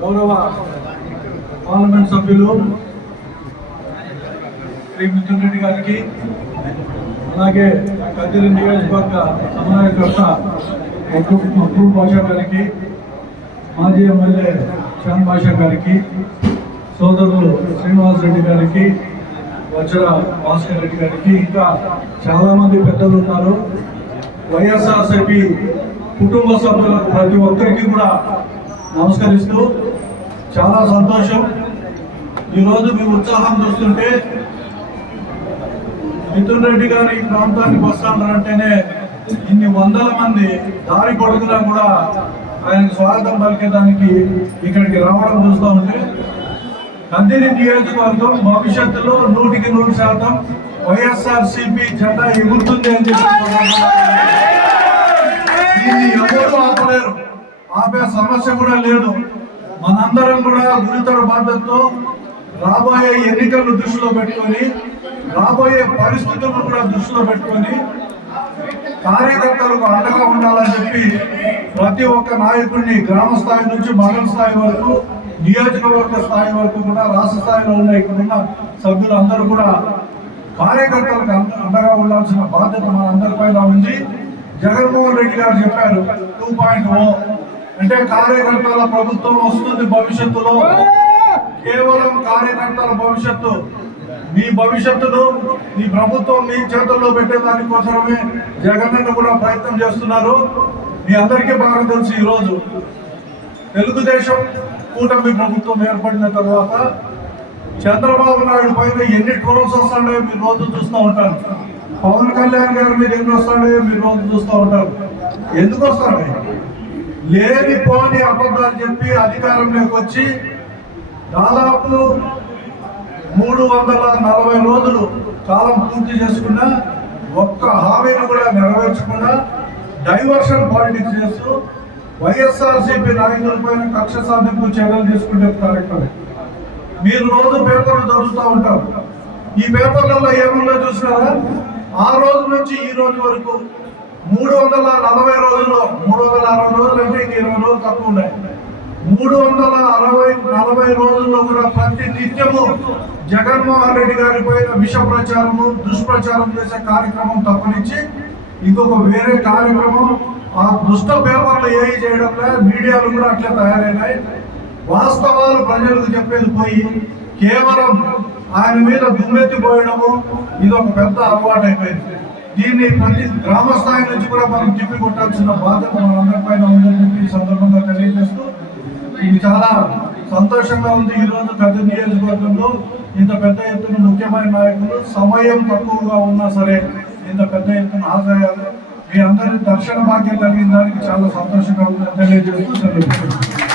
గౌరవ పార్లమెంట్ సభ్యులు శ్రీ మిథున్ రెడ్డి గారికి అలాగే కదిరి నియోజకవర్గ సమన్వయకర్త మక్బూబ్ భాషా గారికి మాజీ ఎమ్మెల్యే షాన్ భాషా గారికి సోదరులు శ్రీనివాస్ రెడ్డి గారికి వజ్ర భాస్కర్ రెడ్డి గారికి ఇంకా చాలామంది పెద్దలు ఉన్నారు. వైఎస్ఆర్సీపీ కుటుంబ సభ్యులకు ప్రతి ఒక్కరికి కూడా నమస్కరిస్తూ చాలా సంతోషం. ఈరోజు మీ ఉత్సాహం చూస్తుంటే మిథున్ రెడ్డి గారు ఈ ప్రాంతానికి వస్తానంటేనే ఇన్ని వందల మంది దారి కొడుకునా కూడా ఆయనకు స్వాగతం పలికేదానికి ఇక్కడికి రావడం చూస్తూ ఉంటే కందిరి నియోజకవర్గం భవిష్యత్తులో నూటికి నూరు శాతం వైఎస్ఆర్ సిపి జెండా ఎగురుతుంది అని చెప్పి దీన్ని ఎవరు ఆపలేరు. ఆపే సమస్య కూడా లేదు. మనందరం కూడా గురుతర బాధ్యతతో రాబోయే ఎన్నికలను దృష్టిలో పెట్టుకొని రాబోయే పరిస్థితులను కూడా దృష్టిలో పెట్టుకొని కార్యకర్తలకు అండగా ఉండాలని చెప్పి ప్రతి ఒక్క నాయకుడిని గ్రామ స్థాయి నుంచి మండల స్థాయి వరకు నియోజకవర్గ స్థాయి వరకు కూడా రాష్ట్ర స్థాయిలో ఉన్న ఇక్కడున్న సభ్యులందరూ కూడా కార్యకర్తలకు అండగా ఉండాల్సిన బాధ్యత మనందరిపైన ఉంది. జగన్మోహన్ రెడ్డి గారు చెప్పారు టూ పాయింట్ ఓ అంటే కార్యకర్తల ప్రభుత్వం వస్తుంది భవిష్యత్తులో. కేవలం కార్యకర్తల భవిష్యత్తు. మీ భవిష్యత్తును మీ ప్రభుత్వం మీ చేతుల్లో పెట్టే దానికోసమే జగన్ కూడా ప్రయత్నం చేస్తున్నారు. మీ అందరికీ బాగా తెలుసు ఈరోజు. తెలుగుదేశం కూటమి ప్రభుత్వం ఏర్పడిన తర్వాత చంద్రబాబు నాయుడు పైన ఎన్ని ట్రోల్స్ వస్తాడో మీరు రోజు చూస్తూ ఉంటారు. పవన్ కళ్యాణ్ గారి మీద ఎన్ని వస్తాడో మీరు రోజు చూస్తూ ఉంటారు. ఎందుకు వస్తాయి? లేని పోని అబద్ధాలు చెప్పి అధికారంలోకి వచ్చి దాదాపు మూడు వందల నలభై రోజులు కాలం పూర్తి చేసుకున్న ఒక్క హామీని కూడా నెరవేర్చకుండా డైవర్షన్ పాలిటిక్స్ చేస్తూ వైఎస్ఆర్సీపీ నాయకుల పైన కక్ష సాధింపు చర్యలు తీసుకునే కార్యక్రమం. మీరు రోజు పేపర్లు చదువుతూ ఉంటారు. ఈ పేపర్లలో ఏమన్నా చూసినారా? ఆ రోజు నుంచి ఈ రోజు వరకు మూడు వందల నలభై రోజుల్లో మూడు వందల అరవై రోజులు అంటే ఇంక ఇరవై రోజులు తక్కువ ఉన్నాయి మూడు వందల అరవై నలభై రోజుల్లో కూడా ప్రతి నిత్యము జగన్మోహన్ రెడ్డి గారి పైన విష ప్రచారము దుష్ప్రచారం చేసే కార్యక్రమం తప్పనిచ్చి ఇంకొక వేరే కార్యక్రమం ఆ దుష్ట పేపర్లు ఏవి చేయడంలో మీడియాలు కూడా అట్లే తయారైనాయి. వాస్తవాలు ప్రజలకు చెప్పేది పోయి కేవలం ఆయన మీద దుమ్మెత్తిపోయడము ఇది ఒక పెద్ద అలవాటు అయిపోయింది దీన్ని ప్రతి గ్రామ స్థాయి నుంచి కూడా మనం తిప్పి కొట్టాల్సిన బాధ్యత మనందరిపైన ఉందని చెప్పి ఈ సందర్భంగా తెలియజేస్తూ ఇది చాలా సంతోషంగా ఉంది. ఈరోజు రోజు పెద్ద నియోజకవర్గంలో ఇంత పెద్ద ఎత్తున ముఖ్యమైన నాయకులు సమయం తక్కువగా ఉన్నా సరే ఇంత పెద్ద ఎత్తున హాజరయ్యారు మీ అందరి దర్శన భాగ్యం కలిగిన దానికి చాలా సంతోషంగా ఉందని తెలియజేస్తూ తెలియజేస్తున్నాను